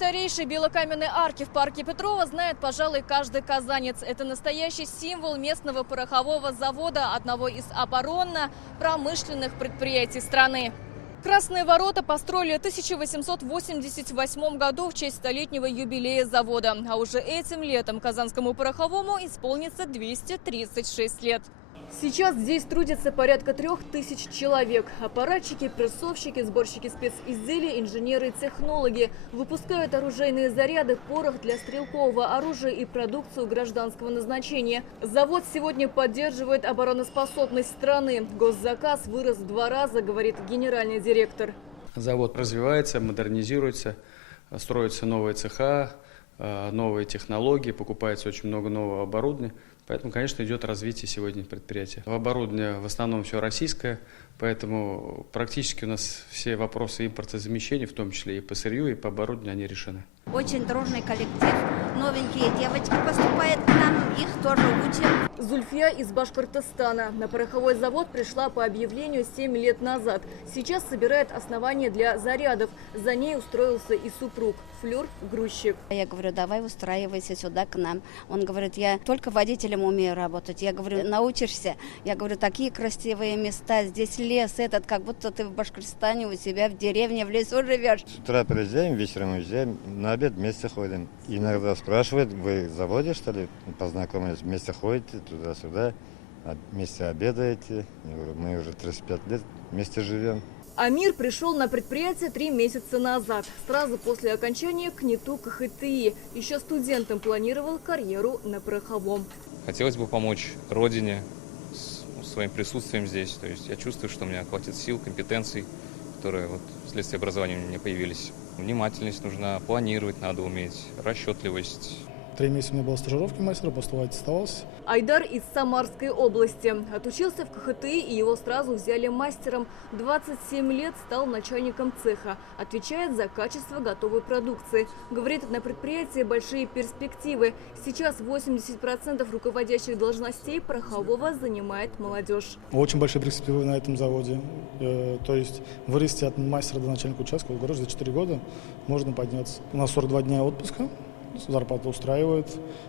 старейшей белокаменной арки в парке Петрова знает, пожалуй, каждый казанец. Это настоящий символ местного порохового завода, одного из оборонно-промышленных предприятий страны. Красные ворота построили в 1888 году в честь столетнего юбилея завода. А уже этим летом Казанскому пороховому исполнится 236 лет. Сейчас здесь трудится порядка 3000 человек. Аппаратчики, прессовщики, сборщики специзделий, инженеры и технологи. Выпускают оружейные заряды, порох для стрелкового оружия и продукцию гражданского назначения. Завод сегодня поддерживает обороноспособность страны. Госзаказ вырос в 2 раза, говорит генеральный директор. Завод развивается, модернизируется, строятся новые цеха, новые технологии, покупается очень много нового оборудования. Поэтому, конечно, идет развитие сегодня предприятия. Оборудование в основном все российское, поэтому практически у нас все вопросы импортозамещения, в том числе и по сырью, и по оборудованию, они решены. Очень дружный коллектив. Новенькие девочки поступают к нам, их тоже учим. Зульфия из Башкортостана. На пороховой завод пришла по объявлению 7 лет назад. Сейчас собирает основания для зарядов. За ней устроился и супруг, флюр-грузчик. Я говорю, давай устраивайся сюда к нам. Он говорит, я только водителем умею работать. Я говорю, научишься. Я говорю, такие красивые места, здесь лес этот, как будто ты в Башкортостане у себя в деревне, в лесу живешь. С утра приезжаем, вечером уезжаем, на обед вместе ходим. Иногда спрашивают, вы в заводе, что ли? Познакомились, вместе ходите туда-сюда, вместе обедаете. Я говорю, мы уже 35 лет вместе живем. Амир пришел на предприятие 3 месяца назад, сразу после окончания КНИТУ КХТИ. Еще студентом планировал карьеру на пороховом. Хотелось бы помочь родине своим присутствием здесь. То есть я чувствую, что у меня хватит сил, компетенций, которые вот вследствие образования у меня появились. Внимательность нужна, планировать надо уметь, расчетливость. 3 месяца у меня была стажировка мастера, после того аттестовался. Айдар из Самарской области. Отучился в КХТИ и его сразу взяли мастером. 27 лет стал начальником цеха. Отвечает за качество готовой продукции. Говорит, на предприятии большие перспективы. Сейчас 80% руководящих должностей порохового занимает молодежь. Очень большие перспективы на этом заводе. То есть вырасти от мастера до начальника участка, говорю, за 4 года можно подняться. У нас 42 дня отпуска. Зарплата устраивает,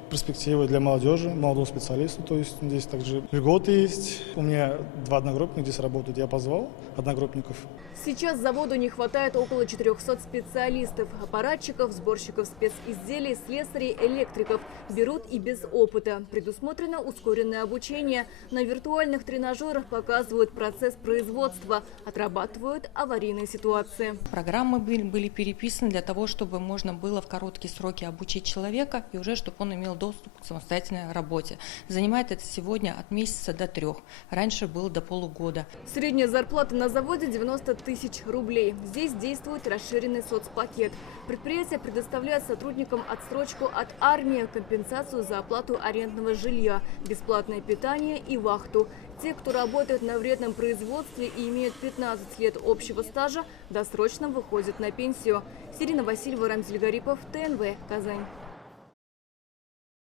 перспективы для молодежи, молодого специалиста, то есть здесь также льготы есть. У меня 2 одногруппника здесь работают, я позвал одногруппников. Сейчас заводу не хватает около 400 специалистов, аппаратчиков, сборщиков специзделий, слесарей, электриков. Берут и без опыта. Предусмотрено ускоренное обучение. На виртуальных тренажерах показывают процесс производства, отрабатывают аварийные ситуации. Программы были переписаны для того, чтобы можно было в короткие сроки обучить человека и уже чтобы он имел доступ к самостоятельной работе. Занимает это сегодня от месяца до 3. Раньше было до полугода. Средняя зарплата на заводе 90 тысяч рублей. Здесь действует расширенный соцпакет. Предприятие предоставляет сотрудникам отсрочку от армии, компенсацию за оплату арендного жилья, бесплатное питание и вахту. Те, кто работает на вредном производстве и имеют 15 лет общего стажа, досрочно выходят на пенсию. Ирина Васильева, Рамзиль Гарипов, ТНВ, Казань.